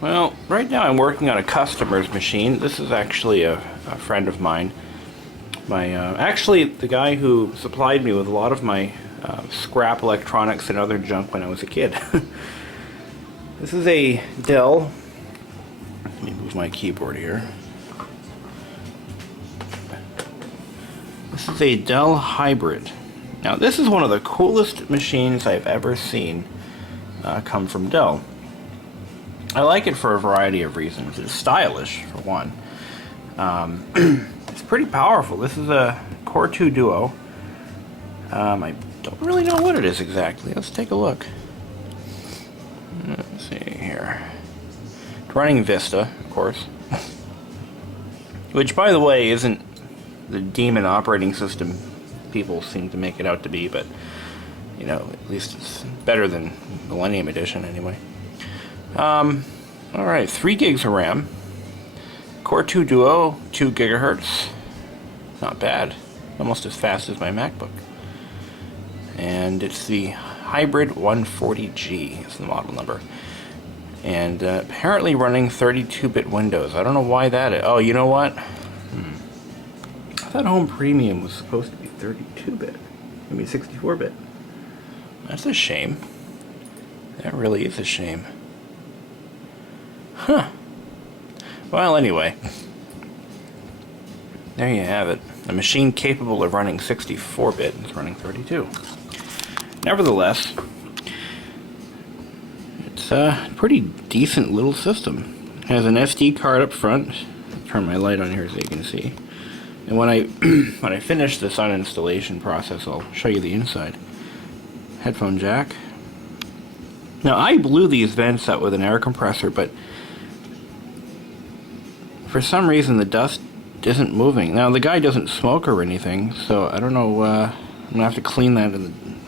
Well, right now I'm working on a customer's machine. This is actually a friend of mine. Actually, the guy who supplied me with a lot of my scrap electronics and other junk when I was a kid. This is a Dell. Let me move my keyboard here. This is a Dell hybrid. Now, this is one of the coolest machines I've ever seen come from Dell. I like it for a variety of reasons. It's stylish, for one. It's pretty powerful. This is a Core 2 Duo. I don't really know what it is exactly. Let's take a look. Let's see here. It's running Vista, of course. Which, by the way, isn't the demon operating system people seem to make it out to be, but, you know, at least it's better than Millennium Edition, anyway. Alright, 3 gigs of RAM. Core 2 Duo, 2 gigahertz. Not bad. Almost as fast as my MacBook. And it's the Hybrid 140G is the model number. And apparently running 32-bit Windows. I don't know why that is. Oh, you know what? I thought Home Premium was supposed to be 32-bit. I mean 64-bit. That's a shame. That really is a shame. Huh. Well, anyway. There you have it. A machine capable of running 64-bit is running 32. Nevertheless, it's a pretty decent little system. It has an SD card up front. I'll turn my light on here so you can see. And when I when I finish this uninstallation process, I'll show you the inside. Headphone jack. Now, I blew these vents out with an air compressor, but for some reason the dust isn't moving. Now, the guy doesn't smoke or anything, so I don't know. I'm gonna have to clean that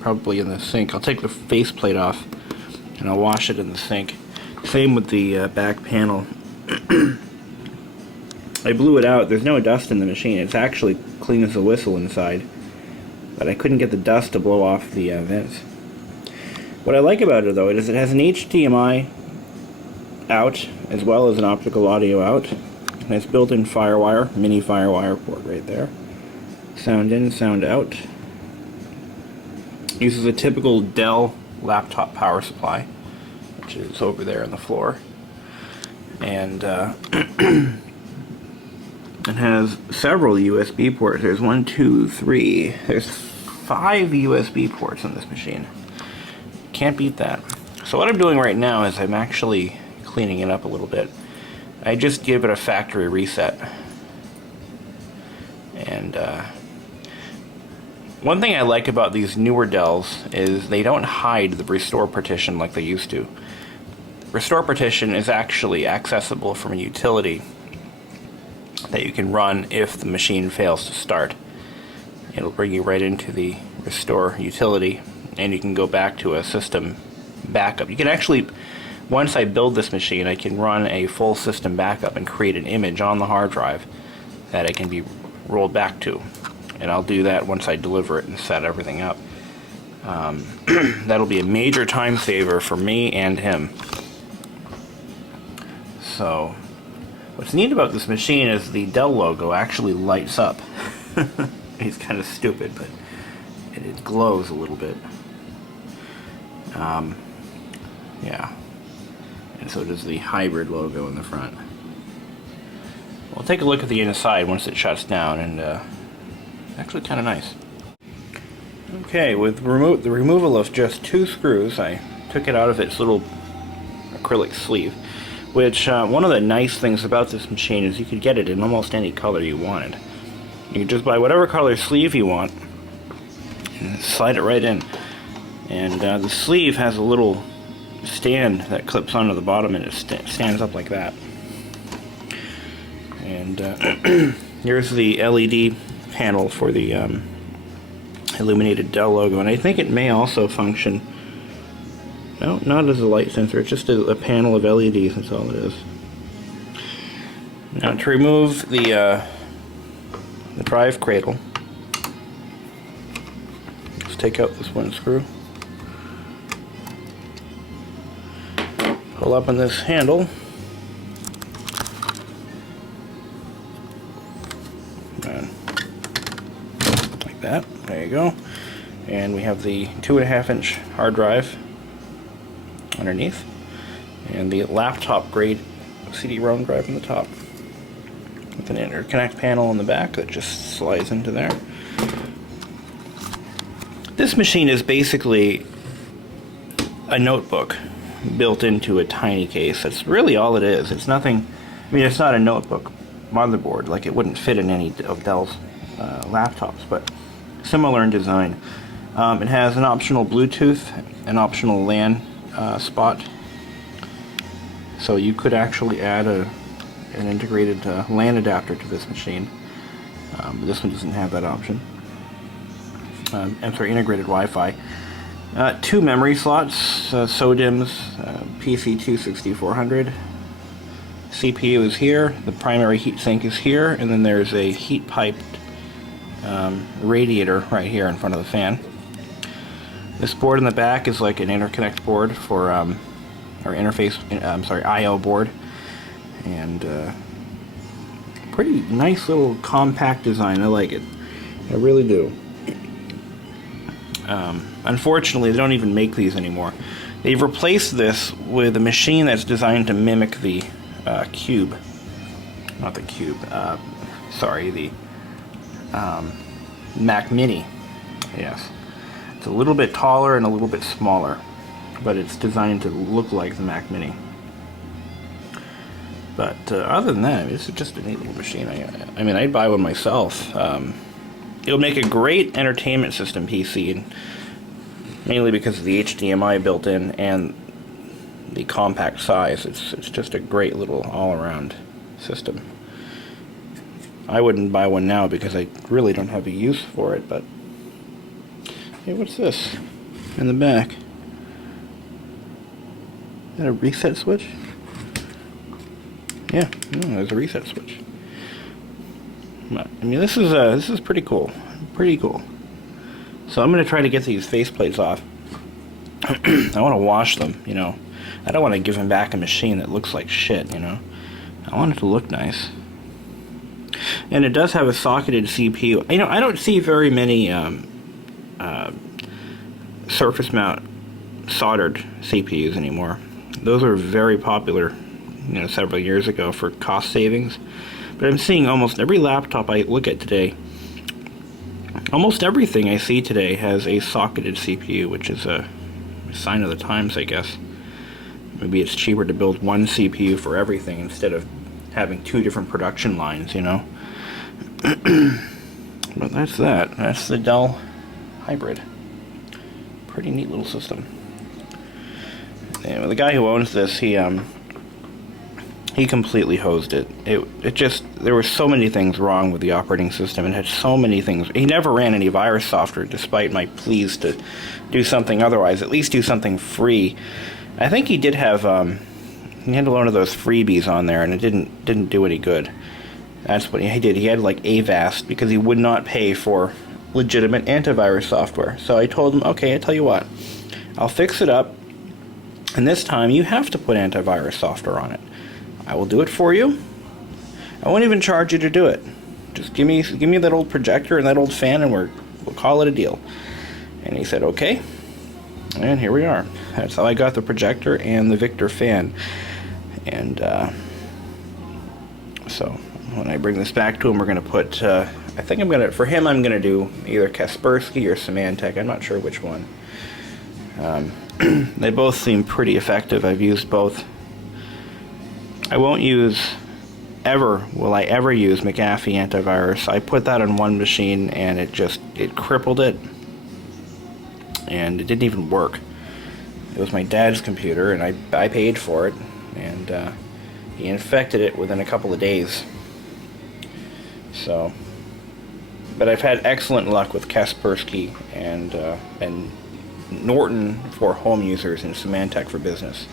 probably in the sink. I'll take the faceplate off and I'll wash it in the sink. Same with the back panel. I blew it out. There's no dust in the machine. It's actually clean as a whistle inside, but I couldn't get the dust to blow off the vents. What I like about it, though, is it has an HDMI out as well as an optical audio out. And it's built-in FireWire, mini FireWire port right there. Sound in, sound out. Uses a typical Dell laptop power supply, which is over there on the floor. And it has several USB ports. There's 1, 2, 3. There's 5 USB ports on this machine. Can't beat that. So what I'm doing right now is I'm actually cleaning it up a little bit. I just give it a factory reset. And one thing I like about these newer Dells is they don't hide the restore partition like they used to. Restore partition is actually accessible from a utility that you can run if the machine fails to start. It'll bring you right into the restore utility, and you can go back to a system backup. You can actually, once I build this machine, I can run a full system backup and create an image on the hard drive that it can be rolled back to. And I'll do that once I deliver it and set everything up. That'll be a major time saver for me and him. So, what's neat about this machine is the Dell logo actually lights up. It's kind of stupid, but it glows a little bit. Yeah. And so does the hybrid logo in the front. We'll take a look at the inside once it shuts down, and actually kind of nice. Okay, with the removal of just 2 screws, I took it out of its little acrylic sleeve, which one of the nice things about this machine is you could get it in almost any color you wanted. You can just buy whatever color sleeve you want and slide it right in. And the sleeve has a little stand that clips onto the bottom, and it stands up like that. And here's the LED panel for the illuminated Dell logo, and I think it may also function, no, not as a light sensor, it's just a panel of LEDs, that's all it is. Now to remove the drive cradle, let's take out this one screw, pull up on this handle, you go. And we have the 2.5-inch hard drive underneath, and the laptop grade CD-ROM drive on the top, with an interconnect panel in the back that just slides into there. This machine is basically a notebook built into a tiny case. That's really all it is. It's nothing, I mean, it's not a notebook motherboard, like it wouldn't fit in any of Dell's laptops, but similar in design. It has an optional Bluetooth, an optional LAN spot, so you could actually add an integrated LAN adapter to this machine. This one doesn't have that option. I'm sorry, integrated Wi-Fi. 2 memory slots, SODIMMs, PC2 6400. CPU is here, the primary heatsink is here, and then there's a heat piped radiator right here in front of the fan. This board in the back is like an interconnect board for, or interface, I'm sorry, I/O board, and pretty nice little compact design. I like it, I really do. Unfortunately, they don't even make these anymore. They've replaced this with a machine that's designed to mimic the Cube. Not the Cube, sorry, the Mac Mini. Yes. It's a little bit taller and a little bit smaller, but it's designed to look like the Mac Mini. But other than that, it's just a neat little machine. I mean, I'd buy one myself. It'll make a great entertainment system PC, and mainly because of the HDMI built in and the compact size. It's just a great little all-around system. I wouldn't buy one now because I really don't have a use for it, but hey, what's this in the back? Is that a reset switch? Yeah, there's a reset switch. I mean, this is pretty cool. Pretty cool. So I'm going to try to get these faceplates off. I want to wash them, you know. I don't want to give him back a machine that looks like shit, you know. I want it to look nice. And it does have a socketed CPU. You know, I don't see very many surface mount soldered CPUs anymore. Those were very popular, you know, several years ago for cost savings. But I'm seeing almost every laptop I look at today, almost everything I see today has a socketed CPU, which is a sign of the times, I guess. Maybe it's cheaper to build one CPU for everything instead of having 2 different production lines, you know. But that's that. That's the Dell Hybrid. Pretty neat little system. And the guy who owns this, he completely hosed it. It just, there were so many things wrong with the operating system. It had so many things. He never ran any virus software, despite my pleas to do something otherwise. At least do something free. I think he did have, he had one of those freebies on there, and it didn't do any good. That's what he did. He had like Avast because he would not pay for legitimate antivirus software. So I told him, okay, I tell you what, I'll fix it up, and this time you have to put antivirus software on it. I will do it for you. I won't even charge you to do it. Just give me that old projector and that old fan, and we'll call it a deal. And he said, okay. And here we are. That's how I got the projector and the Victor fan. And so when I bring this back to him, we're going to put, I think for him I'm going to do either Kaspersky or Symantec. I'm not sure which one. They both seem pretty effective. I've used both. I won't use, will I ever use McAfee antivirus. I put that on one machine and it crippled it. And it didn't even work. It was my dad's computer, and I paid for it, and he infected it within a couple of days. So, but I've had excellent luck with Kaspersky and Norton for home users and Symantec for business.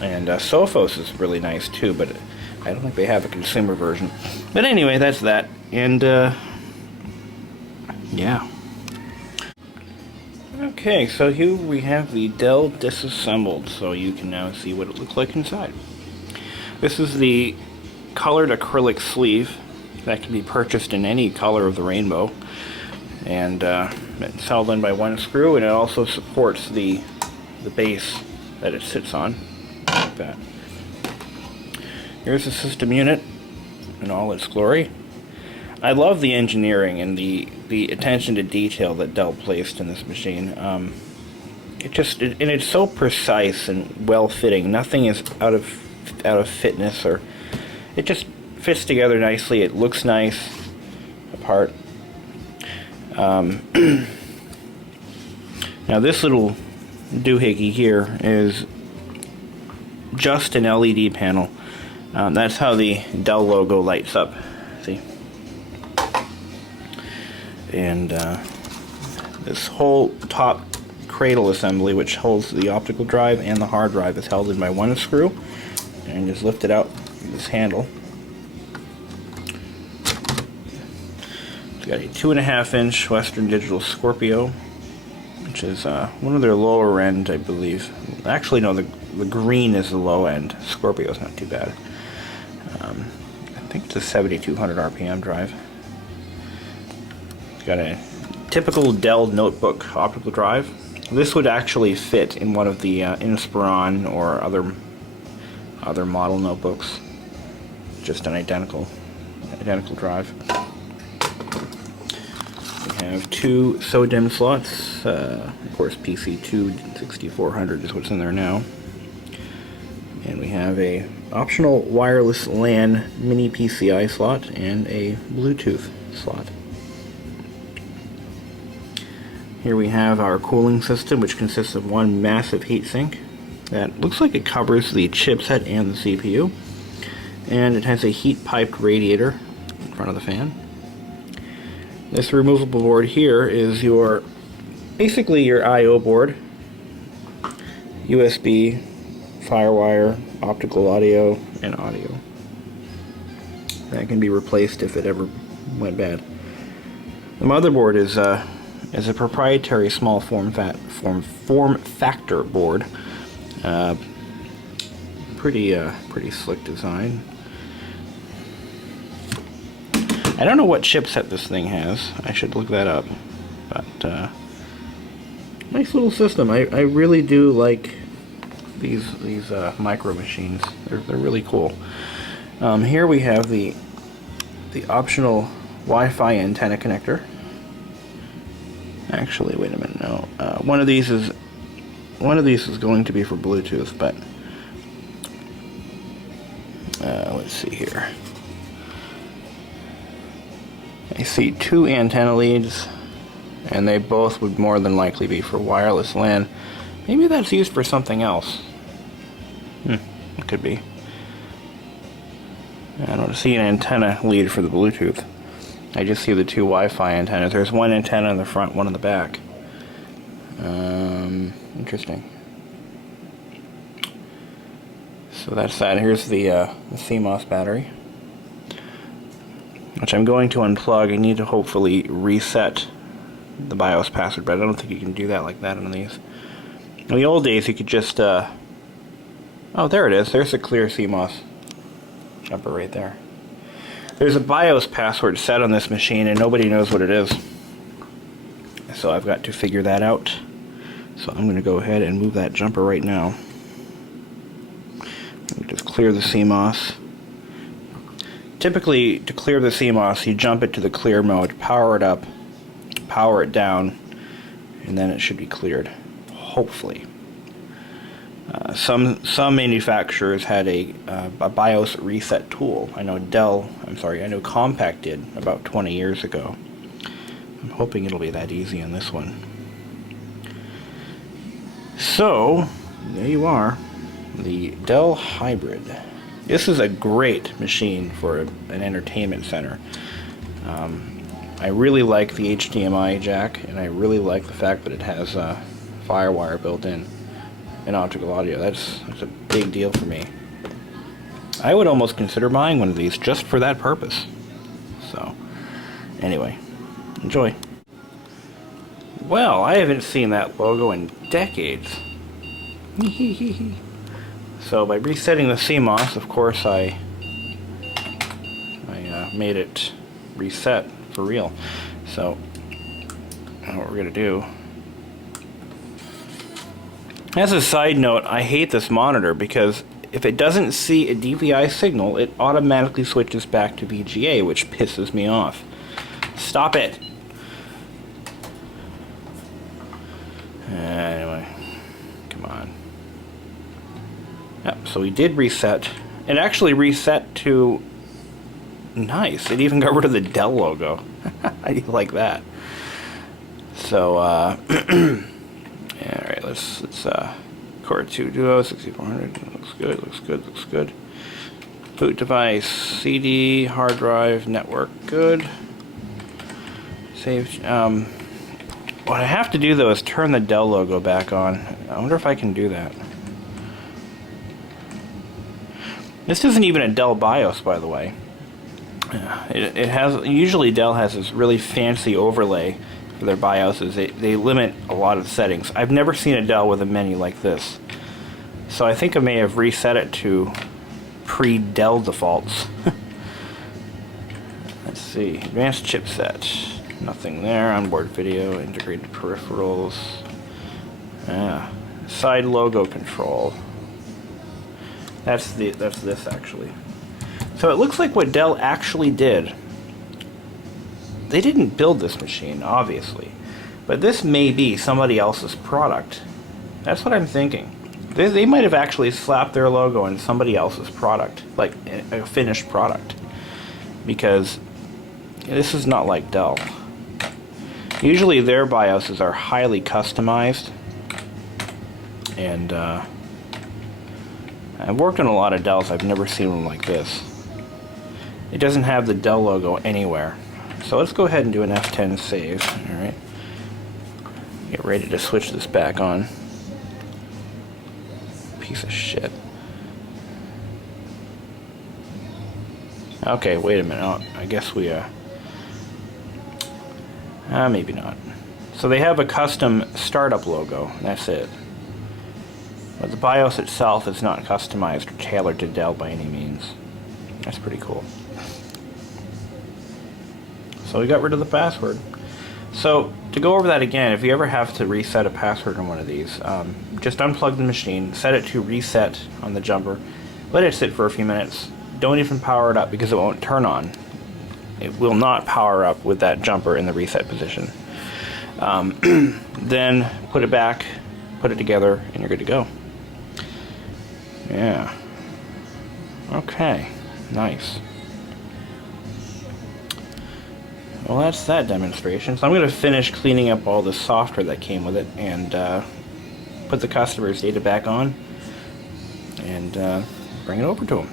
And Sophos is really nice too, but I don't think they have a consumer version. But anyway, that's that. And yeah. Okay, so here we have the Dell disassembled, so you can now see what it looks like inside. This is the colored acrylic sleeve that can be purchased in any color of the rainbow. and it's held in by one screw, and it also supports the base that it sits on, like that. Here's the system unit in all its glory. I love the engineering and the attention to detail that Dell placed in this machine. And it's so precise and well fitting. Nothing is out of fitness, or it just fits together nicely. It looks nice apart. Now this little doohickey here is just an LED panel. That's how the Dell logo lights up. See? And this whole top cradle assembly, which holds the optical drive and the hard drive, is held in by one screw, and just lifted out this handle. It's got a 2.5-inch Western Digital Scorpio, which is one of their lower end, I believe. Actually, no, the green is the low end. Scorpio's not too bad. I think it's a 7,200 RPM drive. It's got a typical Dell notebook optical drive. This would actually fit in one of the Inspiron or other model notebooks. Just an identical drive. We have two SODIMM slots. Of course, PC2 6400 is what's in there now. And we have a optional wireless LAN mini PCI slot and a Bluetooth slot. Here we have our cooling system, which consists of one massive heatsink that looks like it covers the chipset and the CPU. And it has a heat-piped radiator in front of the fan. This removable board here is basically your I/O board. USB, FireWire, optical audio, and audio. That can be replaced if it ever went bad. The motherboard is a proprietary small form factor board. Pretty slick design. I don't know what chipset this thing has. I should look that up. But nice little system. I really do like these micro machines. They're really cool. Here we have the optional Wi-Fi antenna connector. Actually, wait a minute. No, one of these is going to be for Bluetooth, but let's see here. I see two antenna leads, and they both would more than likely be for wireless LAN. Maybe that's used for something else. It could be. I don't see an antenna lead for the Bluetooth. I just see the two Wi-Fi antennas. There's one antenna in the front, one in the back. Interesting. So that's that. Here's the CMOS battery, which I'm going to unplug. I need to hopefully reset the BIOS password, but I don't think you can do that like that on these. In the old days, you could just, oh, there it is. There's a clear CMOS jumper right there. There's a BIOS password set on this machine, and nobody knows what it is. So I've got to figure that out. So I'm going to go ahead and move that jumper right now. Just clear the CMOS. Typically, to clear the CMOS, you jump it to the clear mode, power it up, power it down, and then it should be cleared. Hopefully. Some manufacturers had a BIOS reset tool. I know I know Compaq did about 20 years ago. I'm hoping it'll be that easy in this one. So, there you are. The Dell Hybrid. This is a great machine for an entertainment center. I really like the HDMI jack, and I really like the fact that it has FireWire built in and optical audio. That's a big deal for me. I would almost consider buying one of these just for that purpose. So, anyway, enjoy. Well, I haven't seen that logo in decades. So by resetting the CMOS, of course, I made it reset for real. So what we're going to do. As a side note, I hate this monitor because if it doesn't see a DVI signal, it automatically switches back to VGA, which pisses me off. Stop it! Anyway, come on. Yep, so we did reset. It actually reset to... Nice, it even got rid of the Dell logo. I like that. So, alright, let's Core 2 Duo, 6400, looks good, looks good, looks good. Boot device, CD, hard drive, network, good. Save, what I have to do though is turn the Dell logo back on. I wonder if I can do that. This isn't even a Dell BIOS, by the way. It has, usually Dell has this really fancy overlay for their BIOSes. They limit a lot of settings. I've never seen a Dell with a menu like this. So I think I may have reset it to pre-Dell defaults. Let's see, advanced chipset. Nothing there. Onboard video, integrated peripherals. Side logo control. That's this actually. So it looks like what Dell actually did, they didn't build this machine, obviously, but this may be somebody else's product. That's what I'm thinking. They might have actually slapped their logo on somebody else's product, like a finished product, because this is not like Dell. Usually their BIOSes are highly customized, and I've worked on a lot of Dells. I've never seen one like this. It doesn't have the Dell logo anywhere. So let's go ahead and do an F10 save. Alright. Get ready to switch this back on. Piece of shit. Okay, wait a minute. Oh, I guess we, maybe not. So they have a custom startup logo. That's it. But the BIOS itself is not customized or tailored to Dell by any means. That's pretty cool. So we got rid of the password. So to go over that again, if you ever have to reset a password on one of these, just unplug the machine, set it to reset on the jumper, let it sit for a few minutes. Don't even power it up because it won't turn on. It will not power up with that jumper in the reset position. Then put it back, put it together, and you're good to go. Yeah. Okay. Nice. Well, that's that demonstration. So I'm going to finish cleaning up all the software that came with it and put the customer's data back on and bring it over to them.